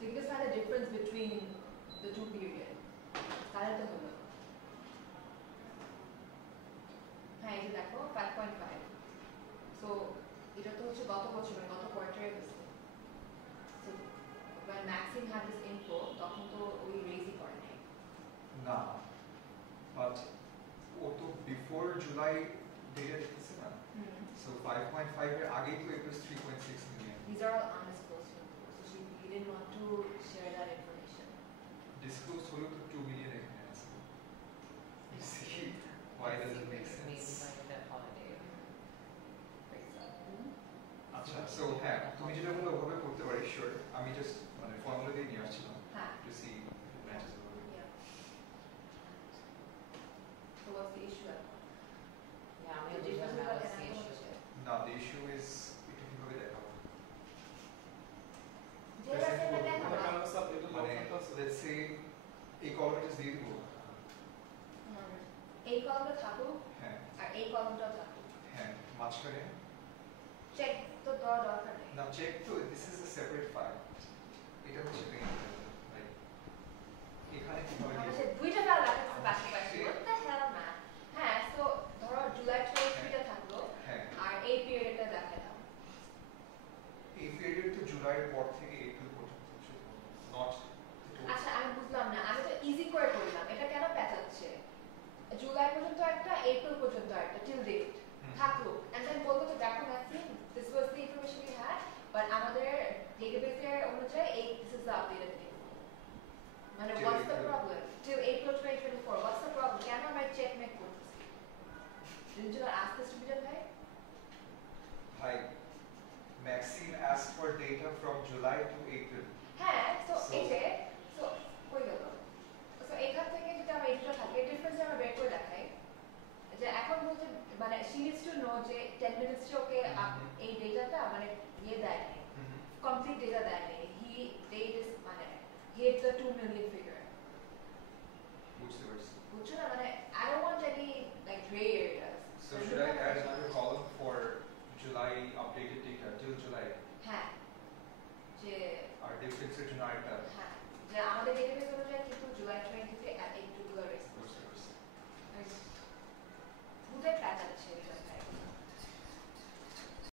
So you can just find the difference between the two periods. তাহলে তো হলো। হ্যাঁ এই যে দেখো 5.5 so এটা তো হচ্ছে গত বছর মানে গত কোয়ার্টারে হয়েছে so when Maxine had this info তখন তো ওই রেজই করে নাই না but ও তো বিফোর জুলাই ডেটা দেখতেছে না so 5.5 এর আগেই তো it was 3.6 million. These are all undisclosed info so he didn't want to share that information. Disclosed হলো তো 2 million এখানে আছে. You see why does it make sense? Maybe like that holiday. আচ্ছা so হ্যাঁ তুমি যেটা বললে ওভাবে করতে পারি sure আমি জাস্ট মানে ফর্মুলা দিয়ে নিয়ে আসছিলাম হ্যাঁ to see if it matches over. yeah so what's the issue then? Yeah, I'm The going to difference do is like analysis an issue. না the issue is এটা কিভাবে দেখাবো যে রাশিটা দেখা মানে let's say এই কলামটা just দিয়ে দিব এই কলামটা থাকুক হ্যাঁ আর এই কলামটাও থাকুক হ্যাঁ মাঝখানে চেক তো দেওয়ার দরকার নেই now check to this is a separate file এটা হচ্ছে main like এখানে কিভাবে আমরা দিয়ে সে দুইটা ফাইল রাখতে পাশাপাশি what the hell man হ্যাঁ তো ধরো জুলাই 23 টা থাকলো হ্যাঁ আর এই পিরিয়ডটা দেখাই দাও এই পিরিয়ড তো জুলাইয়ের পর থেকে এপ্রিল পর্যন্ত শুধু নট আচ্ছা আমি বুঝলাম না আমি তো ইজি করে করলাম এটা কেন পেঁচাচ্ছে জুলাই পর্যন্ত একটা এপ্রিল পর্যন্ত একটা টিল ডেট থাকলো এন্ড দেন বলবো তো দেখো Maxim this was the information we had but আমাদের ডেটাবেসের অনুযায়ী এই this is the updated info মানে what's the problem till April 2024 what's the problem কেন আমরা চেক মেক করতেছি Didn't you ask this to be done right? ভাই Maxine asked for data from July to April. হ্যাঁ তো So- এই যে so কই গেল সো এখান থেকে যদি আমরা এটা থাকে ডিফারেন্স আমরা বের করে দেখাই যে এখন বলতে মানে she needs to know যে 10 minutes এ ওকে এই ডেটাটা মানে ইয়ে দেয় নাই কমপ্লিট ডেটা দেয় নাই they just মানে hit the 2 million figure বুঝতে পারছি বুঝছো না মানে I don't want any like gray areas So should I add another column for July updated data till July? হ্যাঁ যে Our difference এর জন্য আরেকটা হ্যাঁ যে আমাদের ডেটাবেস অনুযায়ী কি